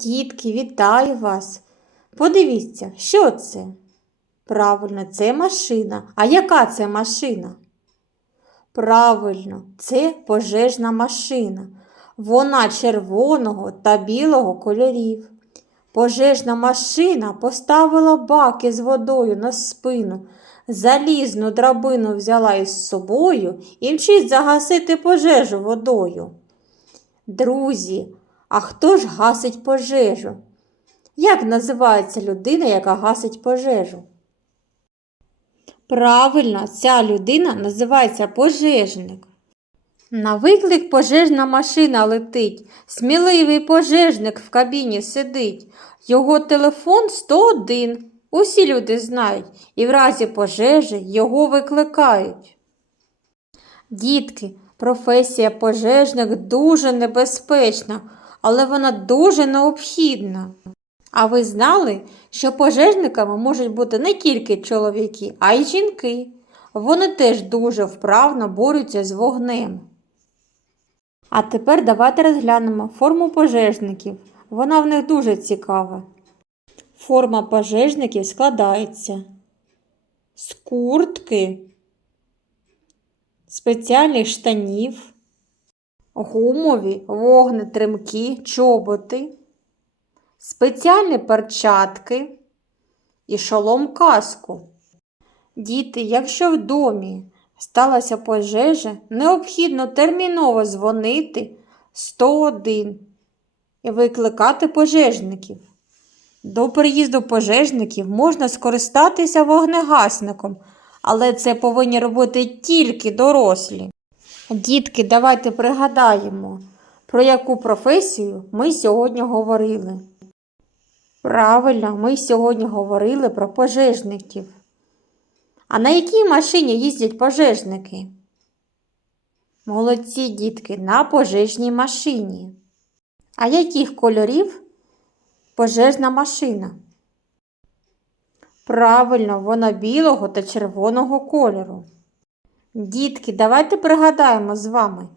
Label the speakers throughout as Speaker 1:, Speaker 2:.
Speaker 1: Дітки, вітаю вас. Подивіться, що це? Правильно, це машина. А яка це машина? Правильно, це пожежна машина. Вона червоного та білого кольорів. Пожежна машина поставила баки з водою на спину, залізну драбину взяла із собою і мчить загасити пожежу водою. Друзі, а хто ж гасить пожежу? Як називається людина, яка гасить пожежу? Правильно, ця людина називається пожежник. На виклик пожежна машина летить, сміливий пожежник в кабіні сидить. Його телефон 101. Усі люди знають, і в разі пожежі його викликають. Дітки, професія пожежник дуже небезпечна, але вона дуже необхідна. А ви знали, що пожежниками можуть бути не тільки чоловіки, а й жінки. Вони теж дуже вправно борються з вогнем. А тепер давайте розглянемо форму пожежників. Вона в них дуже цікава. Форма пожежників складається з куртки, спеціальних штанів, гумові вогнетримкі чоботи, спеціальні перчатки і шолом каску. Діти, якщо в домі сталася пожежа, необхідно терміново дзвонити 101 і викликати пожежників. До приїзду пожежників можна скористатися вогнегасником, але це повинні робити тільки дорослі. Дітки, давайте пригадаємо, про яку професію ми сьогодні говорили. Правильно, ми сьогодні говорили про пожежників. А на якій машині їздять пожежники? Молодці дітки, на пожежній машині. А яких кольорів пожежна машина? Правильно, вона білого та червоного кольору. Дітки, давайте пригадаємо з вами,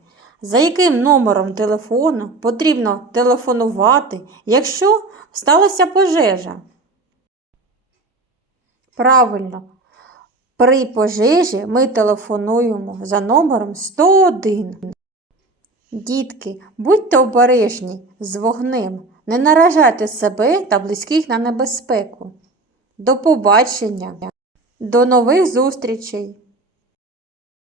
Speaker 1: за яким номером телефону потрібно телефонувати, якщо сталася пожежа. Правильно, при пожежі ми телефонуємо за номером 101. Дітки, будьте обережні з вогнем, не наражайте себе та близьких на небезпеку. До побачення, до нових зустрічей!